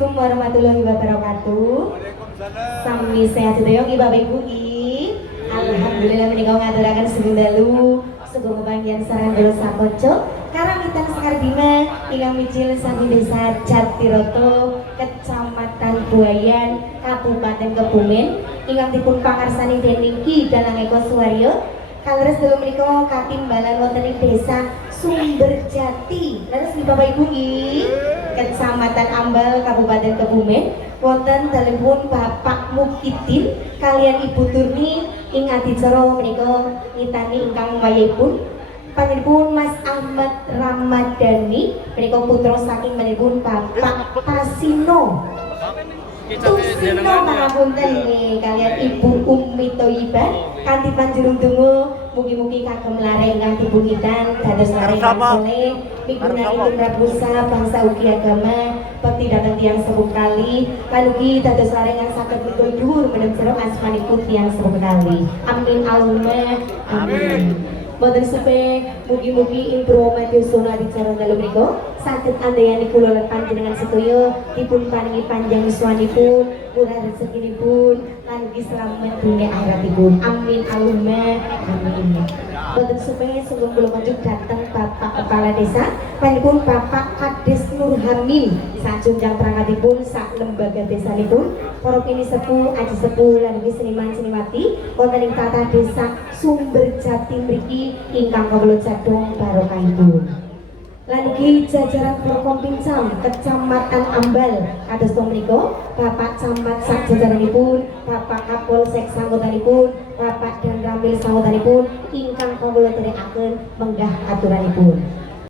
Assalamualaikum warahmatullahi wabarakatuh. Sami sehat sedaya nggih Bapak Ibu nggih. Alhamdulillah menika ngaturaken sugeng dalu, sugeng panggihan sareng kula sakonco karawitan Sekardina ingkang micil saking Desa Jatiroto, Kecamatan Buayan, Kabupaten Kebumen ingkang dipun pangarsani dening Ki Dalang Eko Suwaryo. Kaleres dalu menika katimbalan wonten ing Desa Sumberjati. Leres nggih Bapak Ibu nggih. Kecamatan Ambal, Kabupaten Kebumen, wonten dalipun Bapak Mukidin kalian Ibu Turni ing adicara menika ngitani ingkang wayahipun panjenenganipun Mas Ahmad Ramadhani menika putra saking panjenenganipun Bapak Tasino. Tusino pangapunten nggih kalian Ibu Ummi Thoyibah kanthi panjurung donga mugi-mugi kagem lareng ingkang dibungitan dados lareng ingkang saleh migunani prabusa bangsa ugi agama bekti dhateng tiyang sepuh kali lan ugi dados lareng ingkang saged mikul dhuwur meneng jero asmanipun tiyang sepuh kali. Amin Allahumma amin. Boten sepe mugi-mugi impro madyasana adicara dalu menika saged andayani kula lan panjenengan sedaya dipun paringi panjang yuswanipun, murah rezekinipun lan ugi slamet dunya akhiratipun. Amin Allahumma amin. Boten sepe sebelum kula maju dateng Bapak Kepala Desa panjenengan Bapak Kades Nur Hamim sajunjang perangkatipun sak lembaga desanipun para kini sepuh aji sepuh lan ugi seniman seniwati wonten ing tata desa Sumberjati mriki ingkang kawula jadong barokahipun. Lan ugi jajaran Forkompinjam Kecamatan Ambal kados menika Bapak Camat sak jajaranipun, Bapak Kapolsek sanggotanipun, Bapak dan Ramil sanggotanipun ingkang kawula dherekaken menggah aturanipun.